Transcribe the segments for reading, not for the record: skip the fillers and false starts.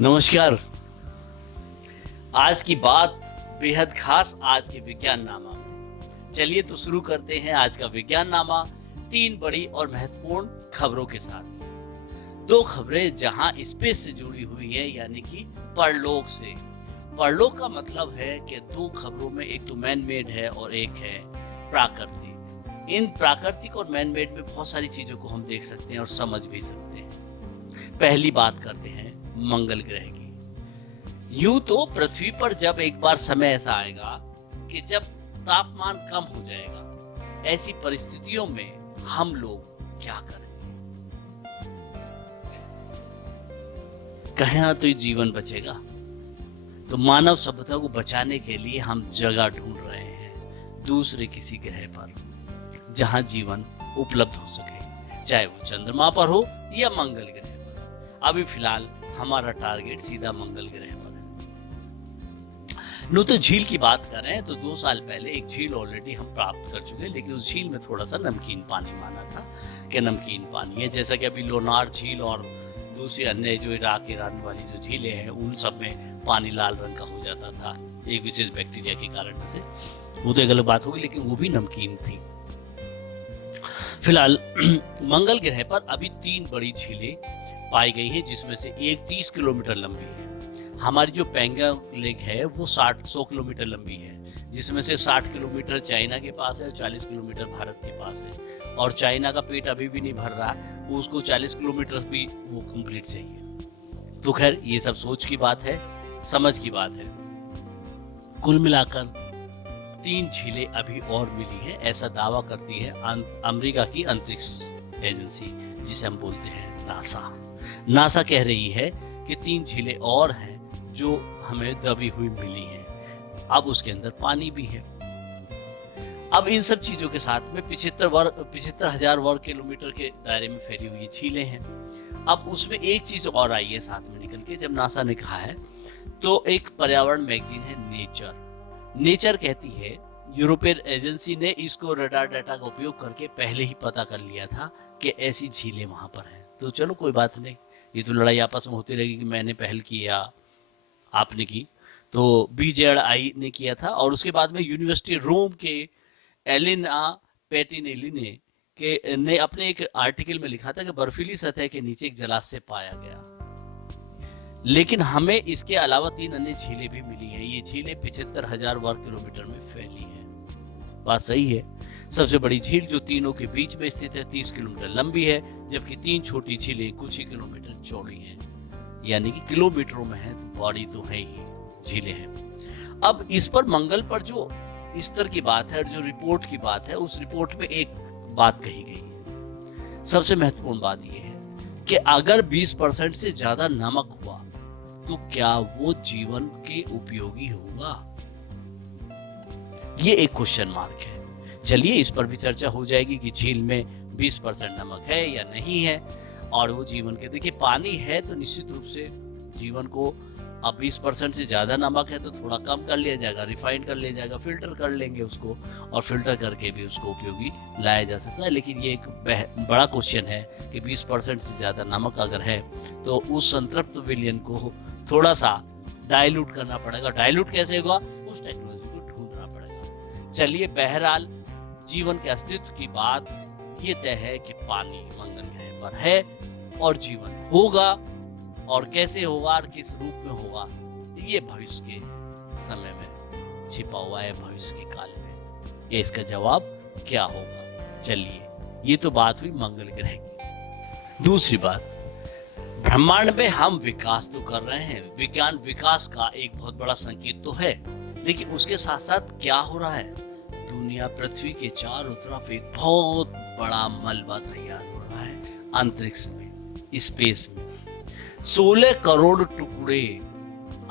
नमस्कार। आज की बात बेहद खास आज के विज्ञान नामा में। चलिए तो शुरू करते हैं आज का विज्ञान नामा 3 बड़ी और महत्वपूर्ण खबरों के साथ। 2 खबरें जहां स्पेस से जुड़ी हुई है, यानी कि परलोक से। परलोक का मतलब है कि 2 खबरों में एक तो मैन मेड है और एक है प्राकृतिक। इन प्राकृतिक और मैन मेड में बहुत सारी चीजों को हम देख सकते हैं और समझ भी सकते हैं। पहली बात करते हैं मंगल ग्रह की। यूं तो पृथ्वी पर जब एक बार समय ऐसा आएगा कि जब तापमान कम हो जाएगा, ऐसी परिस्थितियों में हम लोग क्या करेंगे? कहाँ तो जीवन बचेगा, तो मानव सभ्यता को बचाने के लिए हम जगह ढूंढ रहे हैं दूसरे किसी ग्रह पर जहां जीवन उपलब्ध हो सके, चाहे वो चंद्रमा पर हो या मंगल ग्रह पर। अभी फिलहाल हमारा टारगेट सीधा मंगल ग्रह पर है। नो तो झील की बात करें तो 2 साल पहले एक झील ऑलरेडी हम प्राप्त कर चुके हैं, लेकिन उस झील में थोड़ा सा नमकीन पानी माना था कि नमकीन पानी है। जैसा कि अभी लोनार झील और दूसरी अन्य जो इराक ईरान वाली जो झीलें हैं, उन सब में पानी लाल रंग का हो जाता था एक विशेष बैक्टीरिया के कारण से। वो तो एक अलग बात होगी, लेकिन वो भी नमकीन थी। फिलहाल मंगल ग्रह पर अभी 3 बड़ी झीलें पाई गई है, जिसमें से एक 30 किलोमीटर लंबी है। हमारी जो पैंगोंग लेक है वो 100 किलोमीटर लंबी है, जिसमें से 60 किलोमीटर चाइना के पास है, 40 किलोमीटर भारत के पास है। और चाइना का पेट अभी भी नहीं भर रहा, उसको 40 किलोमीटर भी वो कंप्लीट चाहिए। तो खैर ये सब सोच की बात है, समझ की बात है। कुल मिलाकर 3 झीलें अभी और मिली है, ऐसा दावा करती है अमेरिका की अंतरिक्ष एजेंसी, जिसे हम बोलते हैं नासा। नासा कह रही है कि 3 झीलें और हैं जो हमें दबी हुई मिली हैं। अब उसके अंदर पानी भी है। अब इन सब चीजों के साथ में 75,000 वर्ग किलोमीटर के दायरे में फैली हुई झीलें हैं। अब उसमें एक चीज और आई है साथ में निकल के, जब नासा ने कहा है तो एक पर्यावरण मैगजीन है नेचर कहती है यूरोपियन एजेंसी ने इसको रडार डाटा का उपयोग करके पहले ही पता कर लिया था कि ऐसी झीलें वहां पर हैं। तो चलो कोई बात नहीं, ये तो लड़ाई आपस में होती रहेगी कि मैंने पहल की या आपने की। तो BJI ने किया था, और उसके बाद में यूनिवर्सिटी रोम के एलिना पेटिनेली ने अपने एक आर्टिकल में लिखा था कि बर्फीली सतह के नीचे एक जलाशय पाया गया। लेकिन हमें इसके अलावा 3 अन्य झीलें भी मिली हैं। ये झीलें 75,000 वर्ग किलोमीटर में फैली हैं। बात सही है। सबसे बड़ी झील जो तीनों के बीच में स्थित है 30 किलोमीटर लंबी है, जबकि 3 छोटी झीलें कुछ ही किलोमीटर चौड़ी हैं, यानी कि किलोमीटरों में है, तो बड़ी तो है ही, झीलें हैं। अब इस पर मंगल पर जो स्तर की बात है और जो रिपोर्ट की बात है, उस रिपोर्ट में एक बात कही गई है। सबसे महत्वपूर्ण बात यह है कि अगर 20% से ज्यादा नमक हुआ तो क्या वो जीवन के उपयोगी होगा? ये एक क्वेश्चन मार्क है। चलिए इस पर भी चर्चा हो जाएगी कि झील में 20% नमक है या नहीं है, और वो जीवन के, देखिए पानी है तो निश्चित रूप से जीवन को, अब 20% से ज्यादा नमक है तो थोड़ा कम कर लिया जाएगा, रिफाइन कर लिया जाएगा, फिल्टर कर लेंगे उसको, और फिल्टर करके भी उसको उपयोगी लाया जा सकता है। लेकिन ये एक बड़ा क्वेश्चन है कि 20% से ज्यादा नमक अगर है तो उस संतृप्त विलयन को थोड़ा सा डाइल्यूट करना पड़ेगा। डाइल्यूट कैसे होगा, उस टेक्नोलॉजी को ढूंढना पड़ेगा। चलिए बहरहाल जीवन के अस्तित्व की बात ये तय है कि पानी मंगल ग्रह पर है और जीवन होगा, और कैसे होगा और किस रूप में होगा ये भविष्य के समय में छिपा हुआ है, भविष्य के काल में ये इसका जवाब क्या होगा। चलिए ये तो बात हुई मंगल ग्रह की। दूसरी बात, ब्रह्मांड में हम विकास तो कर रहे हैं, विज्ञान विकास का एक बहुत बड़ा संकेत तो है, लेकिन उसके साथ साथ क्या हो रहा है, दुनिया पृथ्वी के चारों तरफ एक बहुत बड़ा मलबा तैयार हो रहा है अंतरिक्ष में, स्पेस में। 16 करोड़ टुकड़े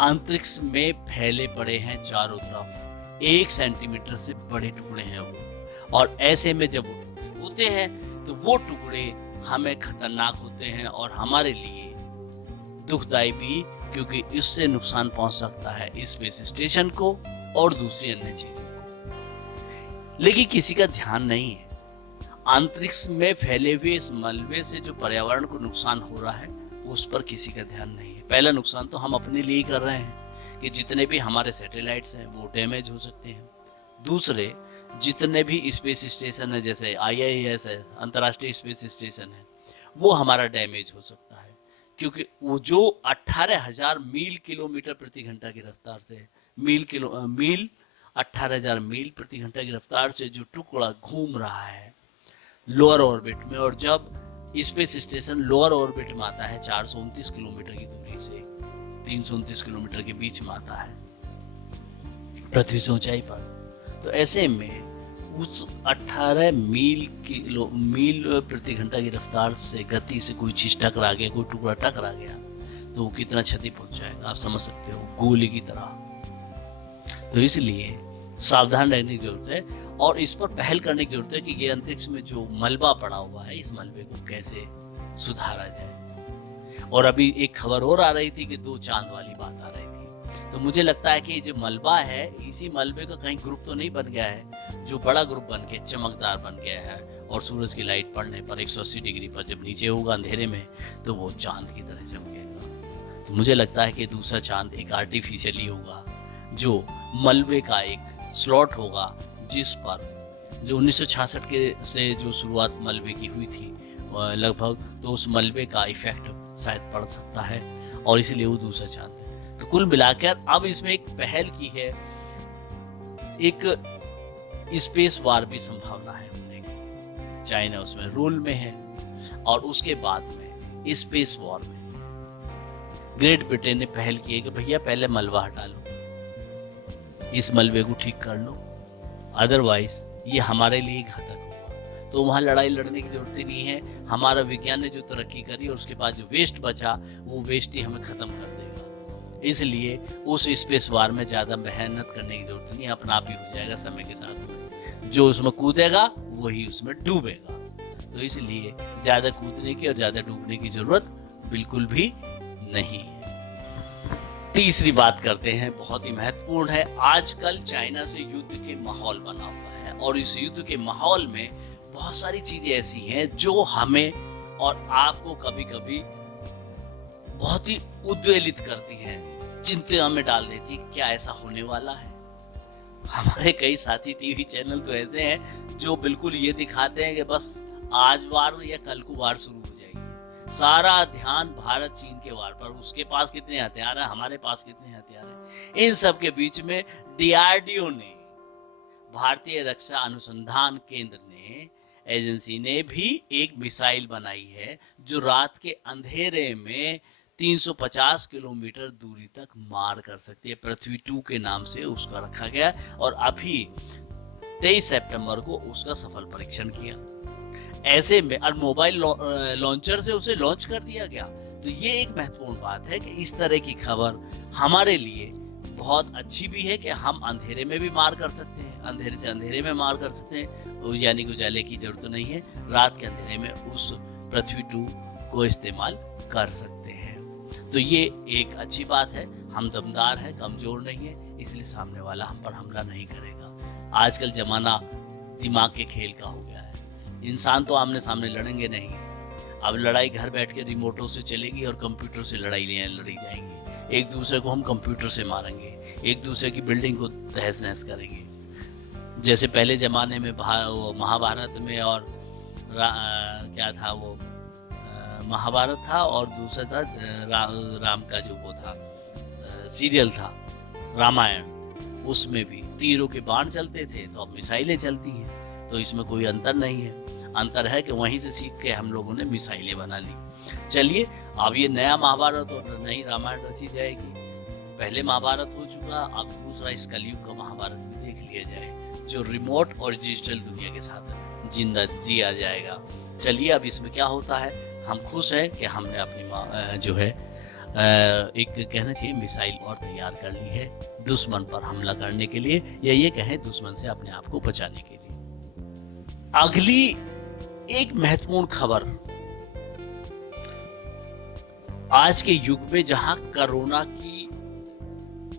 अंतरिक्ष में फैले पड़े हैं चारों तरफ। 1 सेंटीमीटर से बड़े टुकड़े हैं वो, और ऐसे में जब होते हैं तो वो टुकड़े हमें खतरनाक होते हैं और हमारे लिए दुखदाई भी, क्योंकि इससे नुकसान पहुंच सकता है स्पेस स्टेशन को और दूसरी अन्य चीजों को। लेकिन किसी का ध्यान नहीं है। अंतरिक्ष में फैले हुए इस मलबे से जो पर्यावरण को नुकसान हो रहा है उस पर किसी का ध्यान नहीं है। पहला नुकसान तो हम अपने लिए ही कर रहे हैं कि जितने भी हमारे सैटेलाइट्स हैं वो डैमेज हो सकते हैं। दूसरे, जितने भी स्पेस स्टेशन है, जैसे IIS है, अंतर्राष्ट्रीय स्पेस स्टेशन है, वो हमारा डैमेज हो सकता है, क्योंकि वो जो 18,000 मील किलोमीटर प्रति घंटा की रफ्तार से मील 18,000 मील प्रति घंटा की रफ्तार से जो टुकड़ा घूम रहा है लोअर ऑर्बिट में, और जब स्पेस स्टेशन लोअर ऑर्बिट में आता है 429 किलोमीटर की दूरी से 329 किलोमीटर के बीच में आता है पृथ्वी से ऊंचाई पर, तो ऐसे में उस 18 मील प्रति घंटा की रफ्तार से गति से कोई चीज टकरा गया, कोई टुकड़ा टकरा गया, तो वो कितना क्षति पहुंचाएगा आप समझ सकते हो, गोली की तरह। तो इसलिए सावधान रहने की जरूरत है और इस पर पहल करने की जरूरत है कि ये अंतरिक्ष में जो मलबा पड़ा हुआ है, इस मलबे को कैसे सुधारा जाए। और अभी एक खबर और आ रही थी कि 2 चांद वाली बात आ रही थी, तो मुझे लगता है कि ये जो मलबा है, इसी मलबे का कहीं ग्रुप तो नहीं बन गया है जो बड़ा ग्रुप बन के चमकदार बन गया है, और सूरज की लाइट पड़ने पर 180 डिग्री पर जब नीचे होगा अंधेरे में तो वो चांद की तरह चमकेगा। तो मुझे लगता है कि दूसरा चांद एक आर्टिफिशियली होगा, जो मलबे का एक स्लॉट होगा, जिस पर जो 1966 के से जो शुरुआत मलबे की हुई थी लगभग, तो उस मलबे का इफेक्ट शायद पड़ सकता है, और इसीलिए वो दूसरा चांद है। तो कुल मिलाकर अब इसमें एक पहल की है, एक स्पेस वार भी संभावना है होने की, चाइना उसमें रूल में है, और उसके बाद में स्पेस वॉर में ग्रेट ब्रिटेन ने पहल की है कि भैया पहले मलबा हटा लो, इस मलबे को ठीक कर लो, अदरवाइज ये हमारे लिए घातक होगा। तो वहां लड़ाई लड़ने की जरूरत ही नहीं है, हमारा विज्ञान ने जो तरक्की करी और उसके बाद जो वेस्ट बचा वो वेस्ट ही हमें खत्म कर देगा। इसलिए उस स्पेस वार में ज्यादा मेहनत करने की जरूरत नहीं है, अपना आप ही हो जाएगा समय के साथ में। जो उसमें कूदेगा वही उसमें डूबेगा। तो इसलिए ज्यादा कूदने की और ज्यादा डूबने की जरूरत बिल्कुल भी नहीं है। तीसरी बात करते हैं, बहुत ही महत्वपूर्ण है। आजकल चाइना से युद्ध के माहौल बना हुआ है, और इस युद्ध के माहौल में बहुत सारी चीजें ऐसी हैं जो हमें और आपको कभी कभी बहुत ही उद्वेलित करती हैं, चिंता में डाल देती है। क्या ऐसा होने वाला है? हमारे कई साथी टीवी चैनल तो ऐसे हैं जो बिल्कुल ये दिखाते हैं कि बस आज वार या कल को वार शुरू हो जाएगी, सारा ध्यान भारत चीन के वार पर, उसके पास कितने हथियार हैं, हमारे पास कितने हथियार हैं। इन सब के बीच में DRDO ने, भारतीय रक्षा अनुसंधान केंद्र ने, एजेंसी ने भी एक मिसाइल बनाई है जो रात के अंधेरे में 350 किलोमीटर दूरी तक मार कर सकती है। पृथ्वी 2 के नाम से उसका रखा गया, और अभी 23 सितंबर को उसका सफल परीक्षण किया। ऐसे में और मोबाइल लॉन्चर से उसे लॉन्च कर दिया गया। तो ये एक महत्वपूर्ण बात है कि इस तरह की खबर हमारे लिए बहुत अच्छी भी है कि हम अंधेरे में भी मार कर सकते हैं, अंधेरे से अंधेरे में मार कर सकते हैं, यानी कि उजाले की जरूरत नहीं है, रात के अंधेरे में उस पृथ्वी 2 को इस्तेमाल कर सकते हैं। तो ये एक अच्छी बात है। हम दमदार हैं, कमजोर नहीं है, इसलिए सामने वाला हम पर हमला नहीं करेगा। आजकल जमाना दिमाग के खेल का हो गया है, इंसान तो आमने सामने लड़ेंगे नहीं, अब लड़ाई घर बैठ के रिमोटों से चलेगी और कंप्यूटर से लड़ी जाएंगी। एक दूसरे को हम कंप्यूटर से मारेंगे, एक दूसरे की बिल्डिंग को तहस नहस करेंगे। जैसे पहले जमाने में महाभारत में, और क्या था वो, महाभारत था, और दूसरा था राम का जो वो था सीरियल था रामायण, उसमें भी तीरों के बाण चलते थे, तो अब मिसाइलें चलती हैं। तो इसमें कोई अंतर नहीं है, अंतर है कि वहीं से सीख के हम लोगों ने मिसाइलें बना ली। चलिए, अब ये नया महाभारत और नई रामायण रची जाएगी। पहले महाभारत हो चुका, अब दूसरा इस कलयुग का महाभारत भी देख लिया जाए, जो रिमोट और डिजिटल दुनिया के साथ जिंदा जिया जाएगा। चलिए, अब इसमें क्या होता है, हम खुश हैं कि हमने अपनी जो है एक कहना चाहिए मिसाइल और तैयार कर ली है दुश्मन पर हमला करने के लिए, या ये कहें दुश्मन से अपने आप को बचाने के लिए। अगली एक महत्वपूर्ण खबर, आज के युग में जहां कोरोना की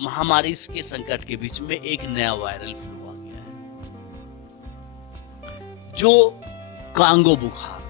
महामारी के संकट के बीच में एक नया वायरल फ्लू आ गया है, जो कांगो बुखार।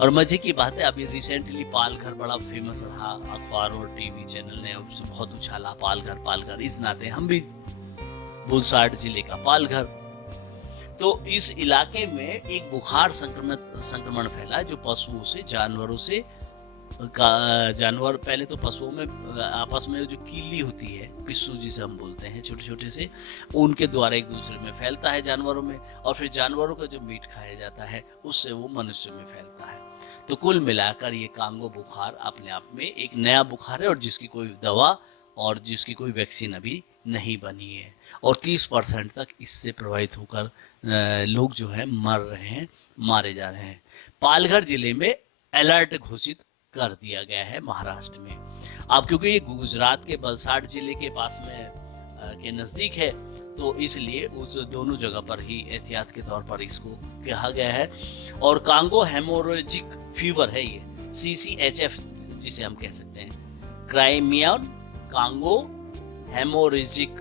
और मजे की बात है, अभी रिसेंटली पालघर बड़ा फेमस रहा, अखबार और टीवी चैनल ने उससे बहुत उछाला, पालघर पालघर। इस नाते हम भी बुलसाड जिले का पालघर। तो इस इलाके में एक बुखार संक्रमण फैला जो पशुओं से जानवरों से जानवर, पहले तो पशुओं में आपस में जो कीली होती है, पिस्सू जिसे हम बोलते हैं, छोटे छोटे से, उनके द्वारा एक दूसरे में फैलता है जानवरों में, और फिर जानवरों का जो मीट खाया जाता है उससे वो मनुष्य में फैलता है। तो कुल मिलाकर ये कांगो बुखार अपने आप में एक नया बुखार है और जिसकी कोई दवा और जिसकी कोई वैक्सीन अभी नहीं बनी है, और 30% तक इससे प्रभावित होकर लोग जो है मर रहे हैं, मारे जा रहे हैं। पालघर जिले में अलर्ट घोषित कर दिया गया है महाराष्ट्र में। अब क्योंकि ये गुजरात के वलसाड जिले के पास में के नजदीक है, तो इसलिए उस दोनों जगह पर ही एहतियात के तौर पर इसको कहा गया है। और कांगो हेमोरेजिक फीवर है ये, CCHF जिसे हम कह सकते हैं, क्राइमियन कांगो हेमोरेजिक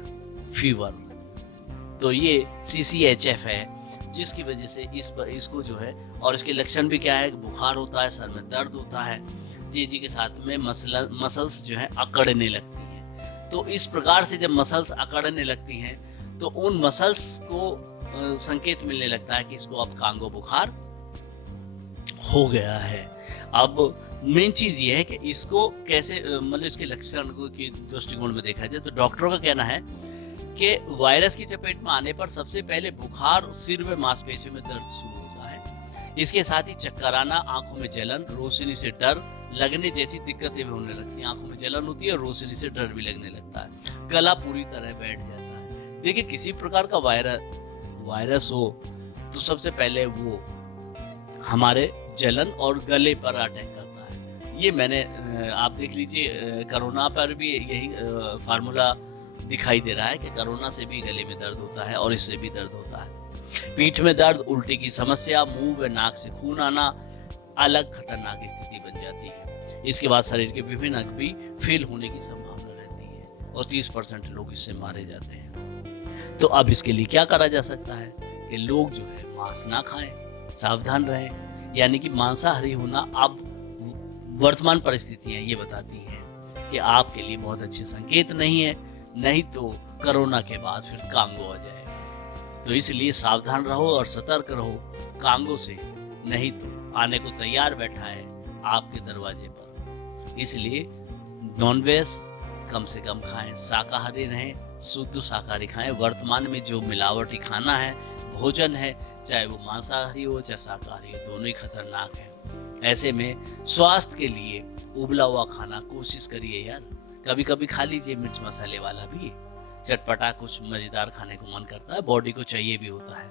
फीवर। तो ये CCHF है, जिसकी वजह से इसको जो है, और इसके लक्षण भी क्या है, बुखार होता है, सर में दर्द होता है, तेजी के साथ में मसल्स जो है अकड़ने लगती हैं। तो इस प्रकार से जब मसल्स अकड़ने लगती हैं तो उन मसल्स को संकेत मिलने लगता है कि इसको अब कांगो बुखार हो गया है। अब मेन चीज ये है कि इसको कैसे, मतलब इसके लक्षण को की दृष्टिकोण में देखा जाए तो डॉक्टरों का कहना है कि वायरस की चपेट में आने पर सबसे पहले बुखार, सिर में मांसपेशियों में दर्द शुरू होता है। इसके साथ ही चक्कर आना, आंखों में जलन, रोशनी से डर लगने जैसी दिक्कतें भी होने लगती हैं। आंखों में जलन होती है और रोशनी से डर भी लगने लगता है। गला पूरी तरह बैठ जाता है। देखिए, किसी प्रकार का वायरस हो तो सबसे पहले वो हमारे जलन और गले पर अटैक करता है। ये मैंने आप देख लीजिए, कोरोना पर भी यही फार्मूला दिखाई दे रहा है कि कोरोना से भी गले में दर्द होता है और इससे भी दर्द होता है। पीठ में दर्द, उल्टी की समस्या, मुंह व नाक से खून आना अलग खतरनाक स्थिति बन जाती है। इसके बाद शरीर के विभिन्न अंग भी फेल होने की संभावना रहती है और 30% लोग इससे मारे जाते हैं। तो अब इसके लिए क्या करा जा सकता है कि लोग जो है मांस ना खाएं, सावधान रहें। यानी कि मांसाहारी होना अब वर्तमान परिस्थितियां ये बताती हैं कि आपके लिए बहुत अच्छे संकेत नहीं है, नहीं तो कोरोना के बाद फिर कांगो आ जाएगा। तो इसलिए सावधान रहो और सतर्क रहो कांगो से, नहीं तो आने को तैयार बैठा है आपके दरवाजे पर। इसलिए नॉनवेज कम से कम खाएं, शाकाहारी रहें, शुद्ध शाकाहारी खाएं। वर्तमान में जो मिलावटी खाना है, भोजन है, चाहे वो मांसाहारी हो चाहे शाकाहारी हो, दोनों ही खतरनाक है। ऐसे में स्वास्थ्य के लिए उबला हुआ खाना कोशिश करिए यार। कभी कभी खा लीजिए मिर्च मसाले वाला भी, चटपटा कुछ मजेदार खाने को मन करता है, बॉडी को चाहिए भी होता है,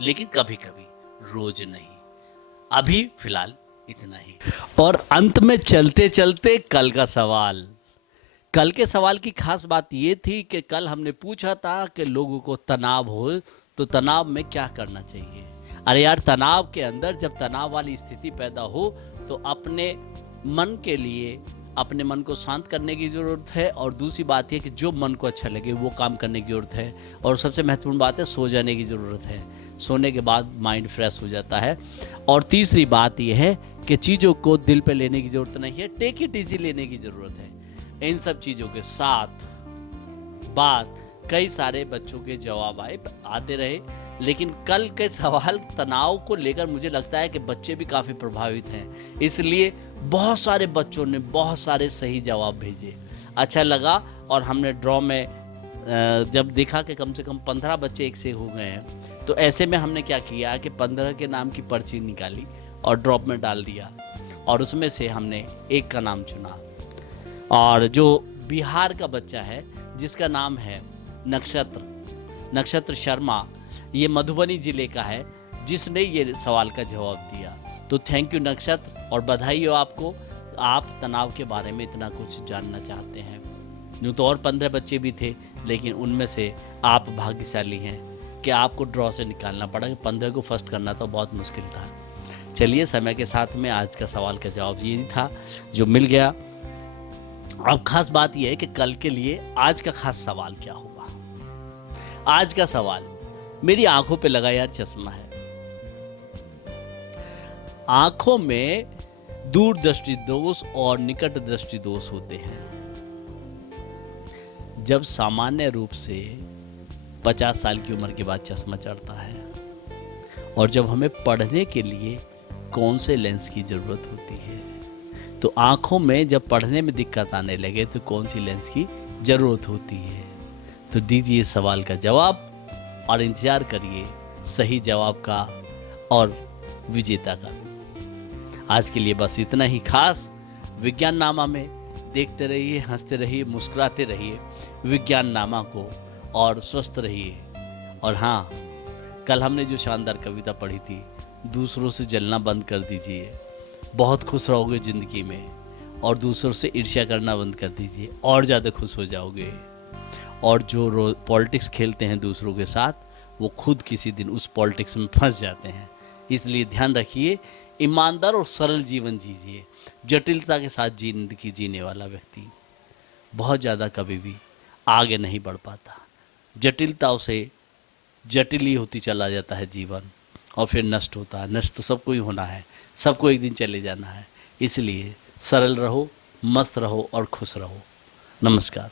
लेकिन कभी कभी, रोज नहीं। अभी फिलहाल इतना ही। और अंत में चलते चलते कल का सवाल। कल के सवाल की खास बात ये थी कि कल हमने पूछा था कि लोगों को तनाव हो तो तनाव में क्या करना चाहिए। अरे यार, तनाव के अंदर जब तनाव वाली स्थिति पैदा हो तो अपने मन के लिए अपने मन को शांत करने की ज़रूरत है, और दूसरी बात यह कि जो मन को अच्छा लगे वो काम करने की ज़रूरत है, और सबसे महत्वपूर्ण बात है सो जाने की ज़रूरत है। सोने के बाद माइंड फ्रेश हो जाता है। और तीसरी बात यह है कि चीज़ों को दिल पे लेने की ज़रूरत नहीं है, टेक इट इजी लेने की ज़रूरत है। इन सब चीज़ों के साथ बात कई सारे बच्चों के जवाब आते रहे, लेकिन कल के सवाल तनाव को लेकर मुझे लगता है कि बच्चे भी काफ़ी प्रभावित हैं, इसलिए बहुत सारे बच्चों ने बहुत सारे सही जवाब भेजे। अच्छा लगा। और हमने ड्रॉ में जब देखा कि कम से कम 15 बच्चे एक से हो गए हैं, तो ऐसे में हमने क्या किया कि 15 के नाम की पर्ची निकाली और ड्रॉप में डाल दिया, और उसमें से हमने एक का नाम चुना। और जो बिहार का बच्चा है जिसका नाम है नक्षत्र शर्मा, ये मधुबनी जिले का है, जिसने ये सवाल का जवाब दिया। तो थैंक यू नक्षत्र, और बधाई हो आपको, आप तनाव के बारे में इतना कुछ जानना चाहते हैं। यूँ तो और 15 बच्चे भी थे, लेकिन उनमें से आप भाग्यशाली हैं कि आपको ड्रॉ से निकालना पड़ा। 15 को फर्स्ट करना तो बहुत मुश्किल था। चलिए, समय के साथ में आज का सवाल का जवाब यही था जो मिल गया। अब खास बात यह है कि कल के लिए आज का खास सवाल क्या होगा। आज का सवाल, मेरी आंखों पे लगा यार चश्मा है, आंखों में दूरदृष्टि दोष और निकट दृष्टि दोष होते हैं। जब सामान्य रूप से 50 साल की उम्र के बाद चश्मा चढ़ता है, और जब हमें पढ़ने के लिए कौन से लेंस की ज़रूरत होती है, तो आँखों में जब पढ़ने में दिक्कत आने लगे तो कौन सी लेंस की ज़रूरत होती है। तो दीजिए सवाल का जवाब और इंतज़ार करिए सही जवाब का और विजेता का। आज के लिए बस इतना ही। खास विज्ञाननामा में देखते रहिए, हंसते रहिए, मुस्कुराते रहिए विज्ञाननामा को, और स्वस्थ रहिए। और हाँ, कल हमने जो शानदार कविता पढ़ी थी, दूसरों से जलना बंद कर दीजिए, बहुत खुश रहोगे ज़िंदगी में, और दूसरों से ईर्ष्या करना बंद कर दीजिए, और ज़्यादा खुश हो जाओगे। और जो पॉलिटिक्स खेलते हैं दूसरों के साथ, वो खुद किसी दिन उस पॉलिटिक्स में फंस जाते हैं। इसलिए ध्यान रखिए, ईमानदार और सरल जीवन जीजिए। जटिलता के साथ जिंदगी जीने वाला व्यक्ति बहुत ज़्यादा कभी भी आगे नहीं बढ़ पाता। जटिलताओं से जटिल ही होती चला जाता है जीवन, और फिर नष्ट होता है। नष्ट तो सबको ही होना है, सबको एक दिन चले जाना है। इसलिए सरल रहो, मस्त रहो और खुश रहो। नमस्कार।